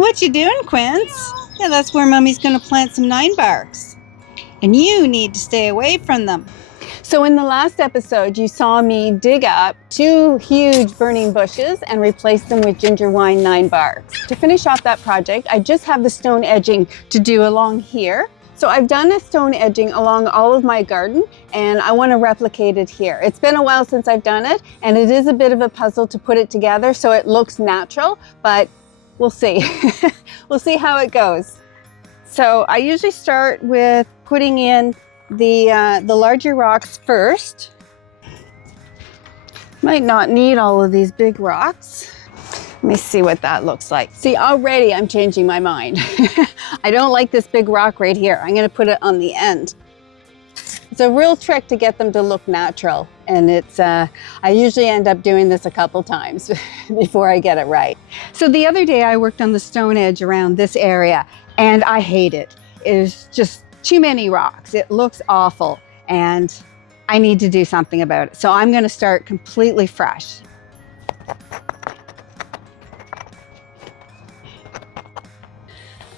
What you doing, Quince? Yeah, that's where Mommy's gonna plant some 9barks. And you need to stay away from them. So in the last episode, you saw me dig up 2 huge burning bushes and replace them with Ginger Wine 9barks. To finish off that project, I just have the stone edging to do along here. So I've done a stone edging along all of my garden, and I want to replicate it here. It's been a while since I've done it, and it is a bit of a puzzle to put it together so it looks natural, but we'll see. We'll see how it goes. So I usually start with putting in the larger rocks first. Might not need all of these big rocks. Let me see what that looks like. See, already I'm changing my mind. I don't like this big rock right here. I'm gonna put it on the end. It's a real trick to get them to look natural. And I usually end up doing this a couple times before I get it right. So the other day I worked on the stone edge around this area and I hate it. It's just too many rocks. It looks awful and I need to do something about it. So I'm gonna start completely fresh.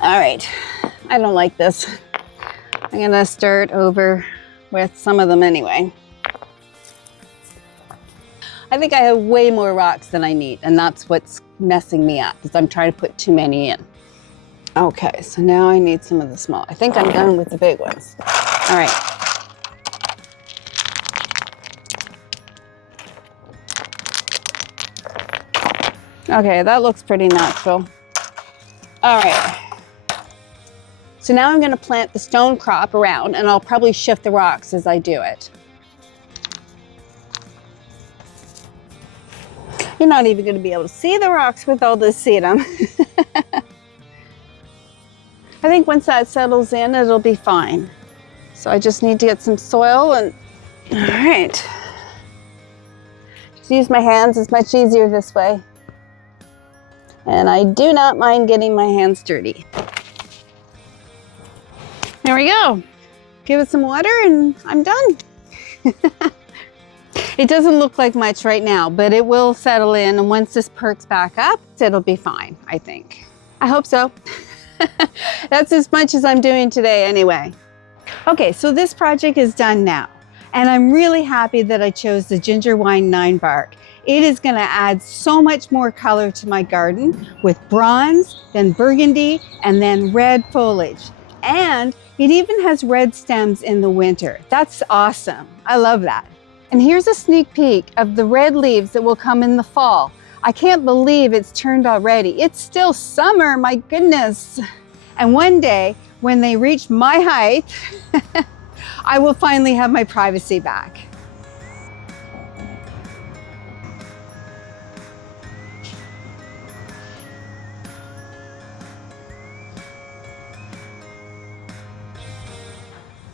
All right, I don't like this. I'm gonna start over with some of them anyway. I think I have way more rocks than I need, and that's what's messing me up, is I'm trying to put too many in. Okay, so now I need some of the small. I think I'm done with the big ones. All right. Okay, that looks pretty natural. All right. So now I'm going to plant the stone crop around, and I'll probably shift the rocks as I do it. You're not even going to be able to see the rocks with all this sedum. I think once that settles in, it'll be fine. So I just need to get some soil and, all right. Just use my hands, it's much easier this way. And I do not mind getting my hands dirty. There we go. Give it some water and I'm done. It doesn't look like much right now, but it will settle in, and once this perks back up, it'll be fine, I think. I hope so. That's as much as I'm doing today anyway. Okay, so this project is done now, and I'm really happy that I chose the Ginger Wine 9bark. It is gonna add so much more color to my garden with bronze, then burgundy, and then red foliage. And it even has red stems in the winter. That's awesome. I love that. And here's a sneak peek of the red leaves that will come in the fall. I can't believe it's turned already. It's still summer, my goodness. And one day, when they reach my height, I will finally have my privacy back.